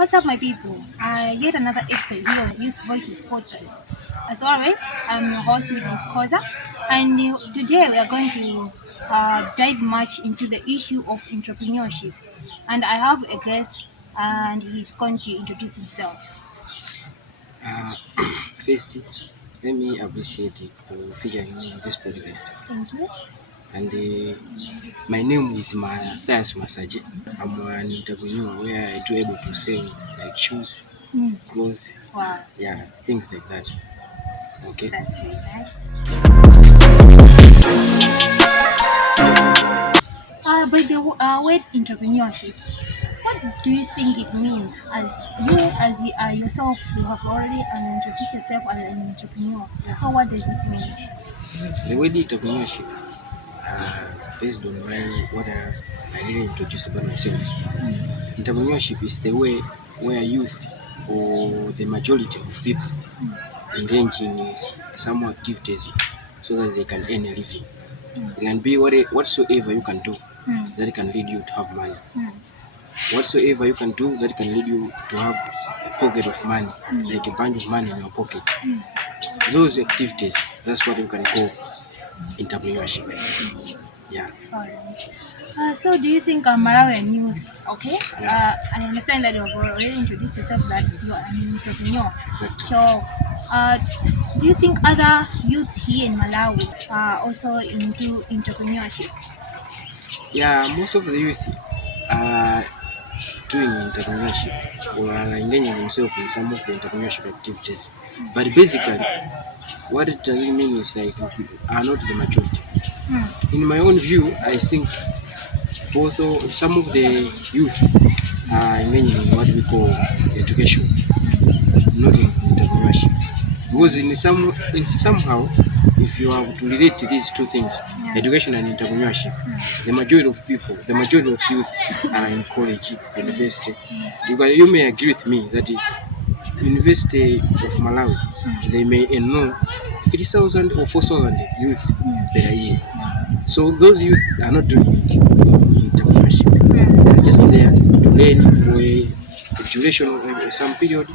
What's up, my people? Yet another episode here on Youth Voices podcast. As always, I'm your host, Ms. Koza, and today we are going to dive much into the issue of entrepreneurship. And I have a guest, and he's going to introduce himself. Uh, First, let me appreciate it for featuring me in this podcast. Thank you. And my name is Matheas Masache. I'm an entrepreneur where I do able to sell like shoes, clothes, Wow, things like that. Okay. that's really nice. By the word entrepreneurship, what do you think it means? As yourself, you have already introduced yourself as an entrepreneur. So, what does it mean? The word entrepreneurship, based on what I really introduced about myself. Entrepreneurship is the way where youth or the majority of people engage in some activities so that they can earn a living. It can be whatsoever you can do that can lead you to have money. Whatsoever you can do that can lead you to have a pocket of money, like a bunch of money in your pocket. Those activities, that's what you can call entrepreneurship. Yeah. Alright. So, do you think Malawian youth, okay? I understand that you have already introduced yourself that you are an entrepreneur. Exactly. So, do you think other youths here in Malawi are also into entrepreneurship? Yeah, most of the youth are doing entrepreneurship or are engaging themselves in some of the entrepreneurship activities. But basically, what it doesn't mean is like are not the majority. In my own view, I think some of the youth are engaging in what we call education, not in entrepreneurship. Because somehow, if you have to relate to these two things, education and entrepreneurship, the majority of youth are in college, university. You may agree with me that University of Malawi, they may enroll 3,000 or 4,000 youth per year. So those youth are not doing entrepreneurship. They are just there to learn for a duration of some period.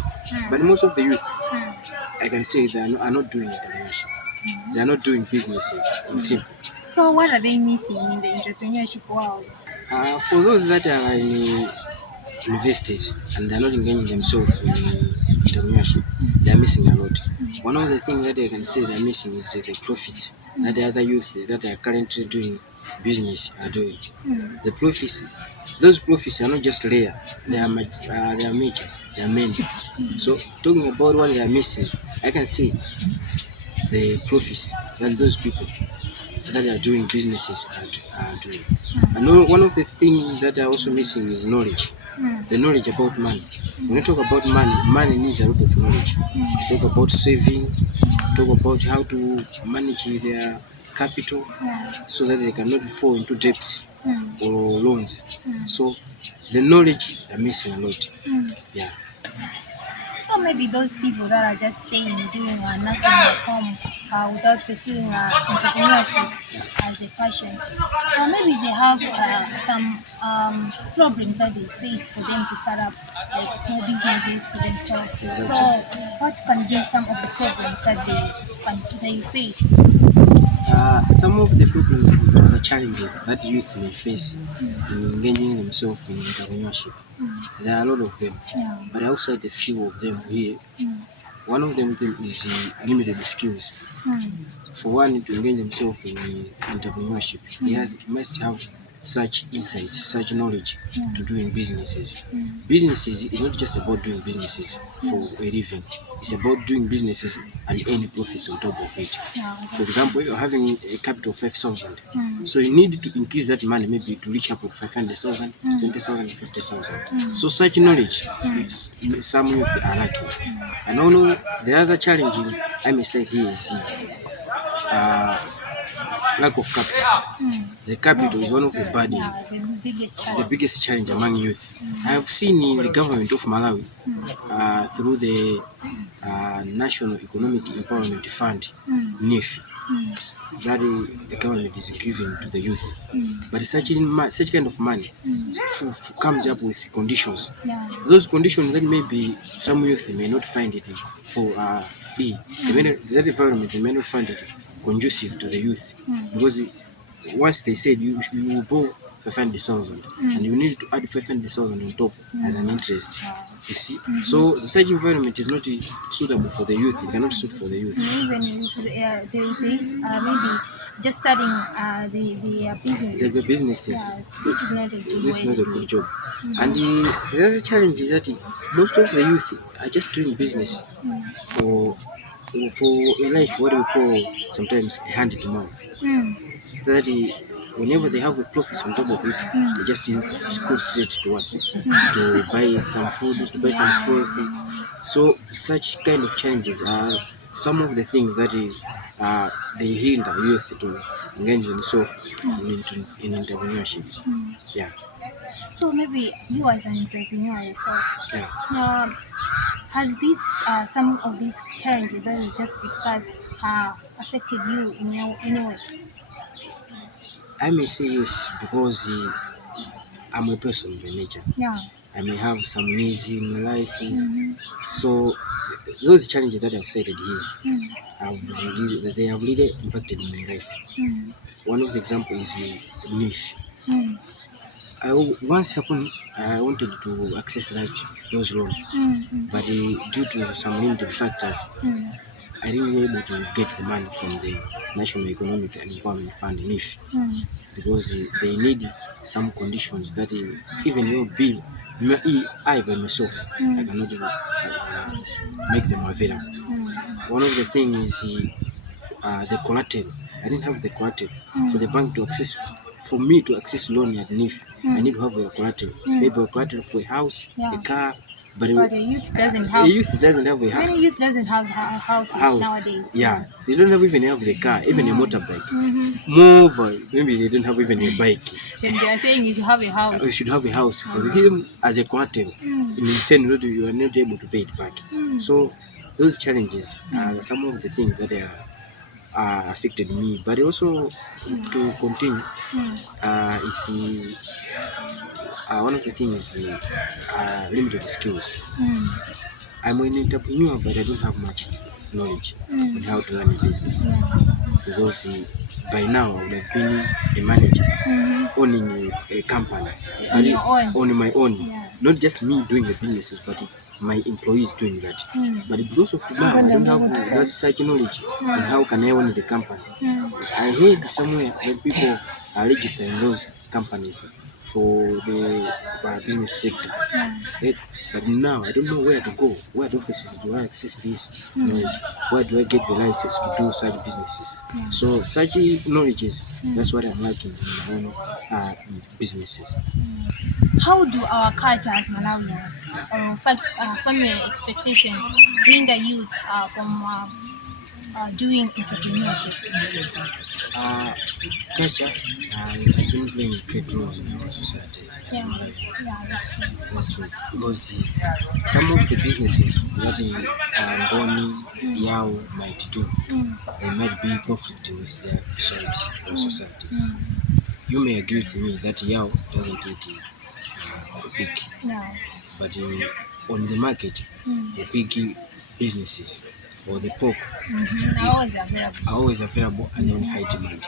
But most of the youth, I can say they are not doing entrepreneurship. They are not doing businesses in simple. So, what are they missing in the entrepreneurship world? For those that are in universities and they are not engaging themselves in entrepreneurship, they are missing a lot. One of the things that I can say they are missing is the profits that the other youth that are currently doing business are doing. The profits, those profits are not just rare, they are major, they are many. So talking about what they are missing, I can say the profits that those people that are doing businesses are doing. And one of the things that are also missing is knowledge. The knowledge about money. When you talk about money needs a lot of knowledge. Let's talk about saving, talk about how to manage their capital so that they cannot fall into debts or loans. So the knowledge are missing a lot. Yeah. So maybe those people that are just staying doing nothing at home without pursuing entrepreneurship as a passion, or maybe they have some problems that they face for them to start up like small businesses for themselves. So what can be some of the problems that they face? Some of the problems or the challenges that youth may face in engaging themselves in entrepreneurship, there are a lot of them, but I also had a few of them here. One of them is limited skills. For one to engage themselves in entrepreneurship, he must have such insights, such knowledge to doing businesses. Businesses is not just about doing businesses for a living. It's about doing businesses and earning profits on top of it. For example, you're having a capital of 5,000. So you need to increase that money maybe to reach up to 500,000, 20,000, 50,000. So such knowledge, some youth are lacking. And also the other challenge I may say here is lack of capital. The capital is one of the burden, the biggest challenge among youth. I have seen in the government of Malawi through the National Economic Empowerment Fund, NIF. that the government is giving to the youth. But such kind of money comes up with conditions. Yeah. Those conditions that maybe some youth may not find it for free. That environment may not find it conducive to the youth because once they said you will borrow 500,000 and you need to add 500,000 on top as an interest. You see, so such environment is not suitable for the youth. It cannot suit for the youth. Even if they maybe just starting the business. The businesses. Yeah, this is not a good This is way not a to good job. And the other challenge is that most of the youth are just doing business for a life what we call sometimes a hand to mouth. So that whenever they have a profit on top of it, they just go straight to work to buy some food, to buy some clothes. So such kind of challenges are some of the things that they hinder youth to engage themselves in entrepreneurship. Yeah. So maybe you as an entrepreneur yourself, Yeah. has this some of these challenges that we just discussed affected you in any way? I may say yes because I'm a person by nature. Yeah. I may have some needs in my life. So those challenges that I've cited here, they have really impacted my life. One of the examples is niche. Once upon I wanted to access those loans, but due to some limited factors, I didn't be able to get the money from the National Economic and Empowerment Fund NIF because they need some conditions that even your bill, I by myself, I cannot even make them available. One of the things is the collateral. I didn't have the collateral for the bank to access. For me to access loan at NIF, I need to have a collateral. Maybe a collateral for a house, a car. But the youth doesn't have. The youth doesn't have a house. Many youth doesn't have houses nowadays. Yeah, they don't even have the car, even a motorbike. Moreover, maybe they don't have even a bike. Then they are saying you should have a house. You should have a house for him as a collateral. In return, you are not able to pay it back. So those challenges are some of the things that affected me. But also to continue, is one of the things is limited skills. I'm an entrepreneur, but I don't have much knowledge on how to run a business because by now I would have been a manager owning a company on my own. Not just me doing the businesses, but my employees doing that. But because of now, I don't have that such knowledge on how can I own the company. I heard somewhere when people are registering those companies for the business sector. But now I don't know where to go. What offices do I access this knowledge? Where do I get the license to do such businesses? So such knowledges, that's what I'm lacking in my own businesses. How do our culture as Malawians, or family expectation, hinder youth from doing entrepreneurship? Culture has been playing a great role in our societies. That's true. Because some of the businesses that Ngoni, Yao might do, they might be conflicting with their tribes or societies. You may agree with me that Yao doesn't eat pig, but on the market, the pig businesses or the pork are always available and on high demand.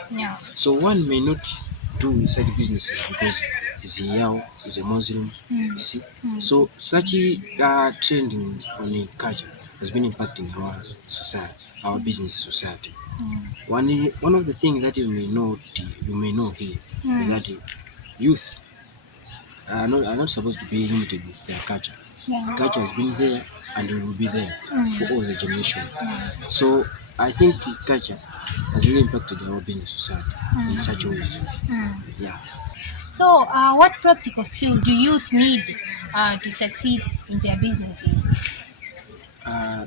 So one may not do such businesses because he's a Yao, he's a Muslim, you see. So such trending on culture has been impacting our society, our business society. One of the things that you may know here is that youth are not supposed to be limited with their culture. Culture has been there and it will be there for all the generation. So I think culture has really impacted our business society in such ways. Yeah. So what practical skills do youth need to succeed in their businesses?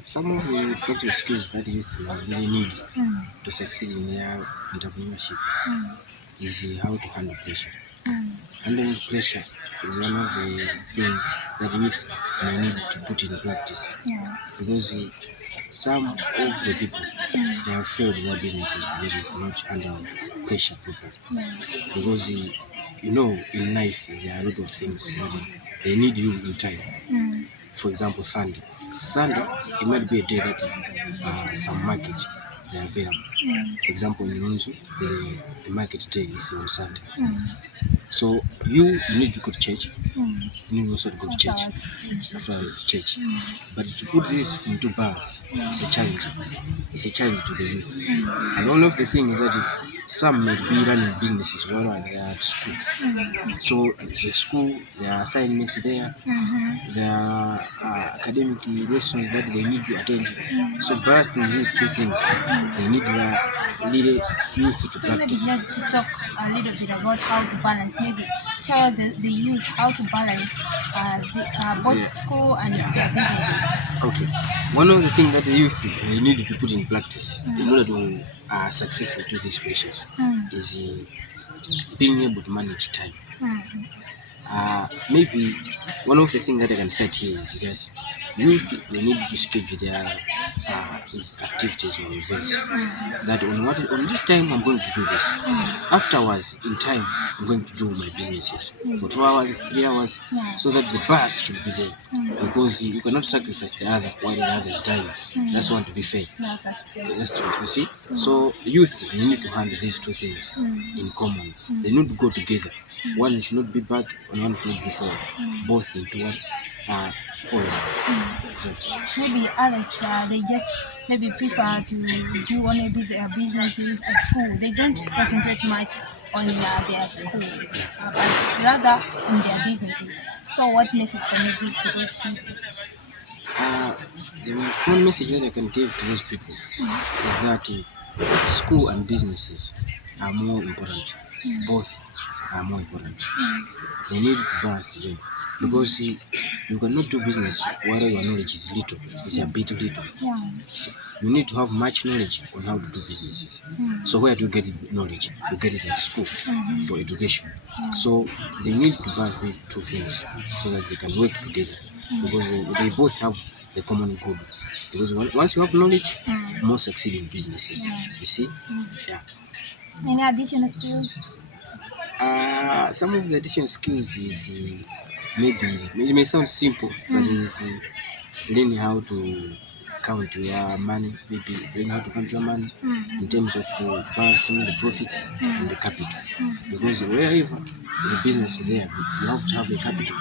Some of the practical skills that youth really need to succeed in their entrepreneurship is how to handle pressure. Handling pressure is one of the things that youth may need to put in practice, because some of the people they have failed their businesses because of not handling pressure properly. Because in life there are a lot of things that they need you in time. For example, Sunday, it might be a day that some market they are available. For example, in Unzu, the market day is on Sunday. So you need to go to church. You need also to go to church afterwards to church. But to put this into balance is a challenge. It's a challenge to the youth. And one of the things is that some may be running businesses while they are at school. So the school, there are assignments there, there are academic lessons that they need to attend. So balancing these two things, they need the youth to practice. Maybe let's talk a little bit about how to balance. Maybe tell the youth how to balance both school and their businesses. Okay. One of the things that the youth they need to put in practice in order to success into these pressures is being able to manage time. Maybe one of the things that I can set here is just youth they need to schedule their activities or events. That on this time I'm going to do this. Afterwards, in time, I'm going to do my businesses for 2 hours, 3 hours, so that the bus should be there. Because you cannot sacrifice the other while the other is dying. That's one to be fair. No, that's true. That's true. You see? So youth, you need to handle these two things in common. They need to go together. One should not be back and one should not be forward. Both into one forward. Exactly. Maybe others they just maybe prefer to do only their businesses at school. They don't concentrate much on their school, but rather on their businesses. So what message can you give to those people? The one message that I can give to those people is that school and businesses are more important. Both are more important. They need to balance them. Because you cannot do business while your knowledge is little. It's a bit little. So you need to have much knowledge on how to do businesses. So where do you get knowledge? You get it at school for education. So they need to balance these two things so that they can work together. Because they both have the common goal. Because once you have knowledge, more succeed in businesses. You see? Yeah. Any additional skills? Some of the additional skills is maybe it may sound simple, but is learning how to count your money, maybe learning how to count your money in terms of balancing the profits and the capital. Because wherever the business is there, you have to have the capital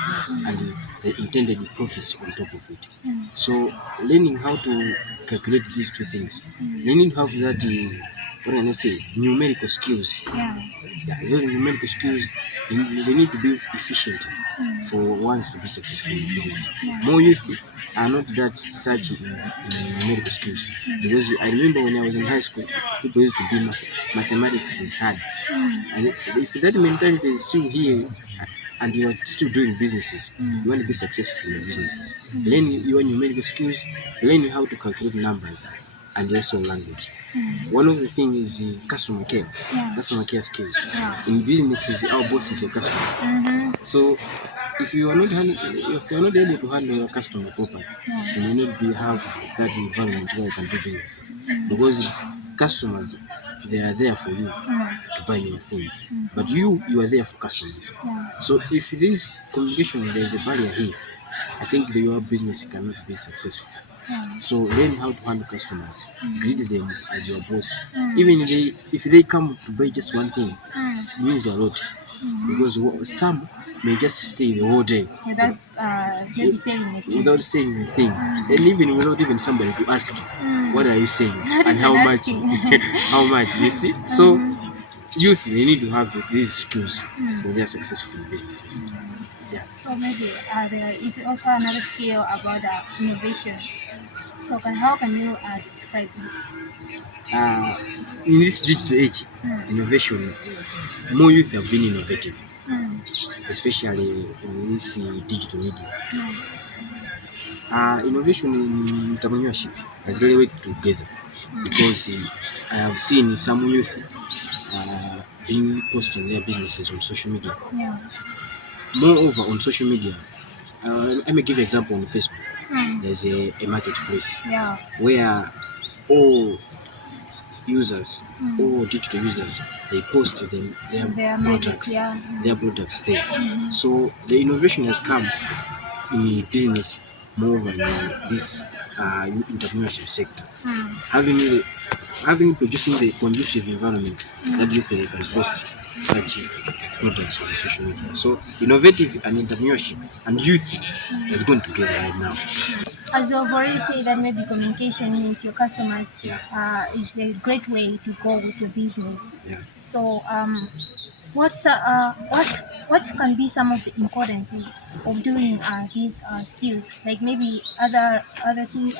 and the intended profits on top of it. So learning how to calculate these two things, learning how to have that what can I say, numerical skills. Those numerical skills, they need to be efficient for ones to be successful in business. More youth are not that such in numerical skills. Because I remember when I was in high school, people used to be mathematics is hard. And if that mentality is still here and you are still doing businesses, you want to be successful in your businesses. Learn your numerical skills, learn how to calculate numbers, and also language. One of the things is customer care skills. In businesses, our boss is a customer. So if you are not able to handle your customer properly, you will not have that environment where you can do businesses. Because customers, they are there for you to buy your things, but you are there for customers. So if this communication, there is a barrier here, I think your business cannot be successful. So learn how to handle customers, greet them as your boss. Even if they come to buy just one thing, it means a lot. Because some may just stay the whole day Without maybe saying anything. And even without even somebody to ask you, what are you saying and how much? How much? You see? So youth, they need to have these skills for their successful businesses. Yeah. So maybe there is also another skill about innovation. So how can you describe this? In this digital age, innovation, more youth have been innovative, especially in this digital media. Innovation in entrepreneurship has really worked together, because I have seen some youth being posting their businesses on social media. Moreover, on social media, let me give you an example on Facebook. Mm. There's a marketplace Yeah. where all users, Mm. all digital users, they post them Their markets, yeah. their products there. So the innovation has come in business moreover in this entrepreneurship sector. Mm. Having having producing the conducive environment that youth can post such products on social media. So innovative and entrepreneurship and youth is going together right now. As you've already said, that maybe communication with your customers Yeah, is a great way to go with your business. yeah. So, what can be some of the importances of doing these skills? Like maybe other things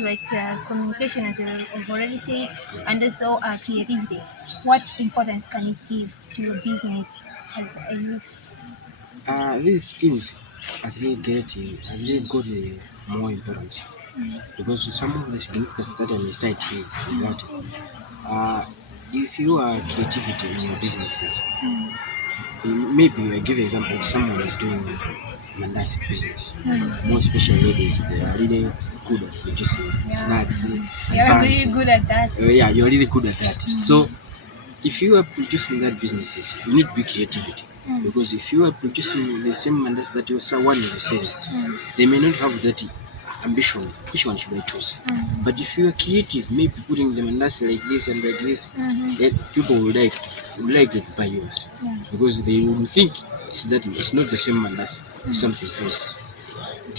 like communication, as you've already said, and also creativity. What importance can it give to your business as a youth? These skills has really got more importance because some of the significance that I may cite here is that if you are creativity in your businesses, maybe I give you example, someone is doing mandasi business, more especially ladies, they are really good at producing snacks and You're buns. really good at that. Yeah, you're really good at that. So if you are producing that businesses, you need big creativity. Because if you are producing the same mandasi that your someone is selling, they may not have that ambition. Which one should I choose? But if you are creative, maybe putting the mandasi like this and like this, then people would like to buy yours Yeah. because they will think it's not the same mandasi, it's something else.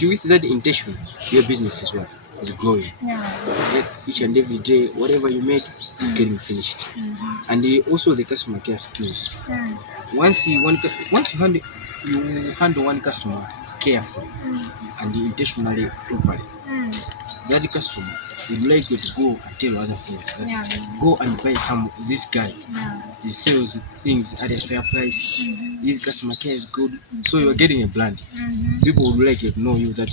With that intention, your business is what is growing. Yeah. Like each and every day, whatever you make is getting finished. And also the customer care skills. Once you handle one customer carefully and intentionally properly, that customer would like you to go and tell other friends that Yeah. go and buy some this guy. Yeah. He sells things at a fair price. His customer care is good. So you're getting a brand. People would like to know you that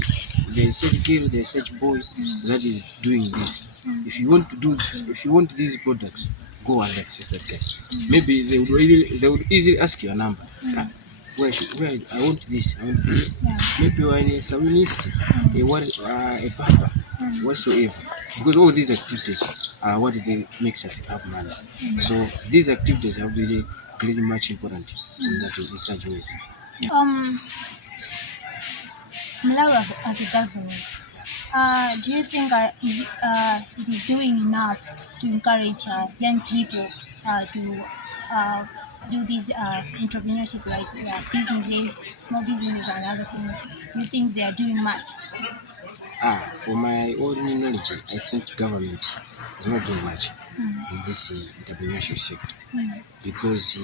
there's such girl, there's such boy that is doing this. If you want to do this, if you want these products, go and access that guy. Maybe they would easily ask your number. Where I want this, I want this. Yeah. Maybe you are a salonist, a barber, whatsoever. Because all these activities are what they makes us have money. So these activities are really much important in such ways. Um, Malawi as a government, do you think it is doing enough to encourage young people to uh, do this entrepreneurship, like businesses, small businesses, and other things? Do you think they are doing much? For my own knowledge, I think government is not doing much in this entrepreneurship sector because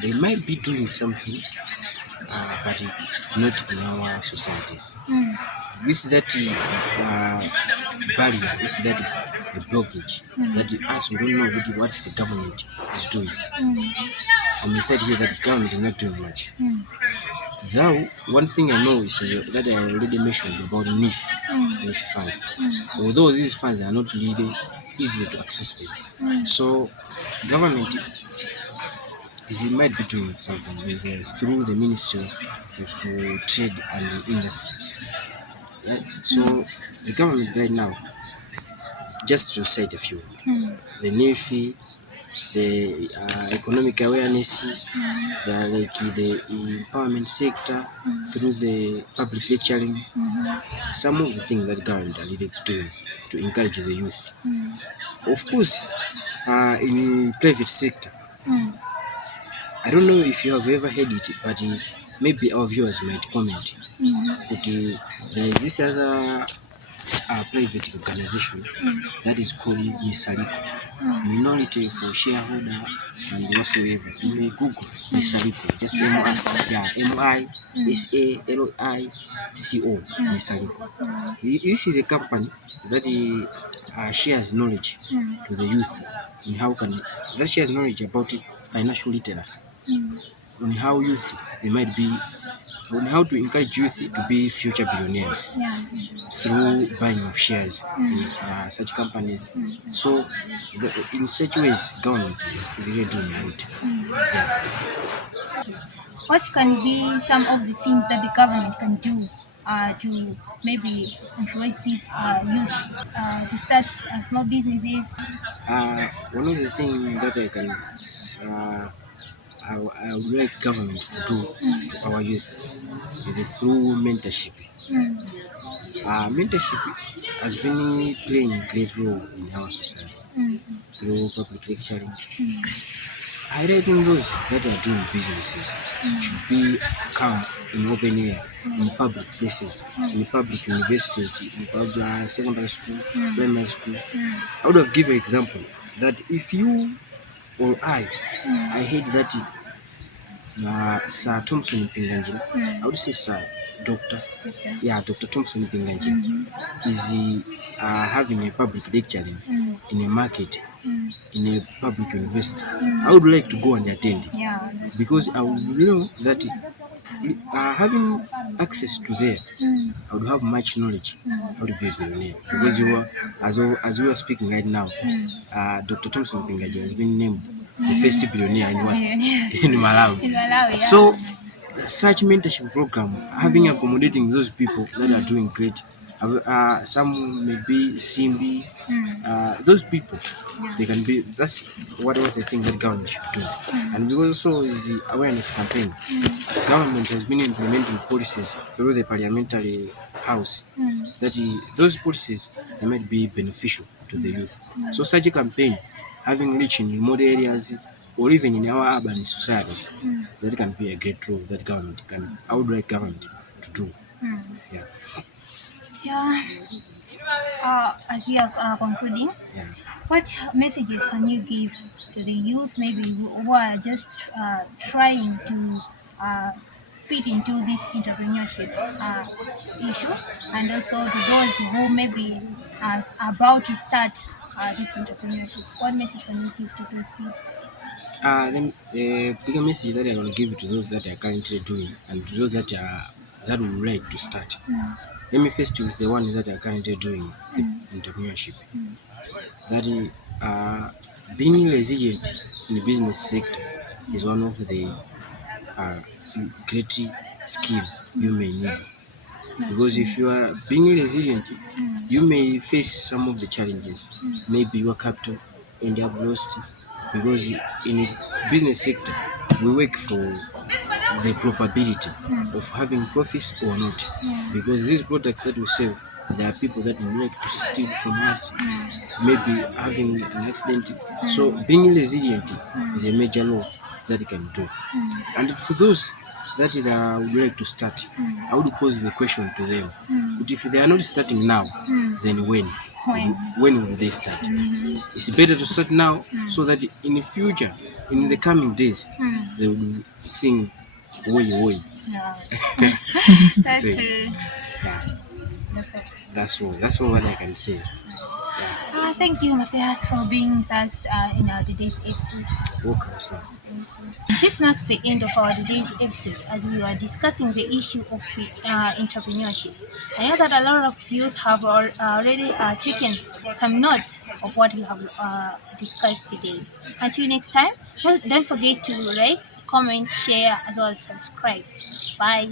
they might be doing something, but not in our societies. With that barrier, with that blockage, that us we don't know really what the government is doing. I may say here that the government is not doing much. Though one thing I know is that I already mentioned about NIF funds. Although these funds are not really easy to access them. So government might be doing something through the Ministry of Trade and Industry. Right? So the government right now, just to cite a few, the NIFI, the economic awareness, the empowerment sector through the public lecturing, some of the things that government are really doing to encourage the youth. Of course, in the private sector, I don't know if you have ever heard it, but maybe our viewers might comment. But there is this other private organization that is called Misaliko. You know it for shareholder and whatsoever. You may Google Misaliko, just Misalico, Misaliko. This is a company that shares knowledge to the youth in that shares knowledge about financial literacy, on how youth they might be, on how to encourage youth to be future billionaires Yeah. through buying of shares in such companies. So, in such ways, government is really doing a lot. Yeah. what can be some of the things that the government can do to maybe influence these youth to start small businesses? One of the things that I would like government to do to our youth is through mentorship. Mm, Mentorship has been playing a great role in our society mm, through public lecturing. mm, Highlighting those that are doing businesses should be come in open air, in public places, in public universities, in public secondary school, mm, primary school. mm, I would have given an example that if you or I mm, heard that Sir Thompson Pinganjin, I mm. would say Sir Doctor, Okay. yeah, Dr. Thompson Pinganjin Mhm, is having a public lecturing mm, in a market, mm, in a public university. I mm. would like to go and attend it Yeah, that's because true. I would know that having access to there, Mm, I would have much knowledge how mm, to be a billionaire. Because you were, as we are speaking right now, mm. Dr. Thompson Pingaji has been named the first Mhm. billionaire in what Yeah. in Malawi. In Malawi, yeah. So such mentorship program, having accommodating those people that are doing great. Some may be Simbi, Mm, those people yeah. they can be. That's what the thing that government should do. And Mm, because also is the awareness campaign. mm, Government has been implementing policies through the parliamentary house mm, that those policies they might be beneficial to the youth. So mm, such a campaign, having reach in remote areas or even in our urban societies, mm, that can be a great role that government can. I would like government to do. mm. Yeah, Yeah. As we are concluding, yeah. what messages can you give to the youth, maybe who are just trying to uh, fit into this entrepreneurship issue, and also to those who maybe are about to start this entrepreneurship? What message can you give to those people? The bigger message that I want to give to those that are currently doing and to those that would like to start. Mm, Let me first with the one that are currently doing the mm, entrepreneurship. mm, That being resilient in the business sector is one of the uh, great skill you may need. that's Because true. if you are being resilient, Mm, you may face some of the challenges. mm, Maybe your capital end up lost because in the business sector we work for the probability mm, of having profits or not. mm, Because these products that we sell, there are people that would like to steal from us, mm, maybe having an accident. So mm, being resilient is mm, a major law that you can do. mm, And for those that would like to start, I mm, would pose the question to them. mm, But if they are not starting now, mm. then when? When? When will they start? Mhm. It's better to start now Mm, so that in the future, in the coming days, mm. they will sing Oi Oi. Yeah. So, That's true. yeah, That's it. that's all what I can say. Yeah, Thank you, Matthias, for being with us in our today's episode. welcome, sir. This marks the end of our today's episode as we were discussing the issue of entrepreneurship. I know that a lot of youth have already taken some notes of what we have discussed today. Until next time, don't forget to like, comment, share, as well as subscribe. Bye.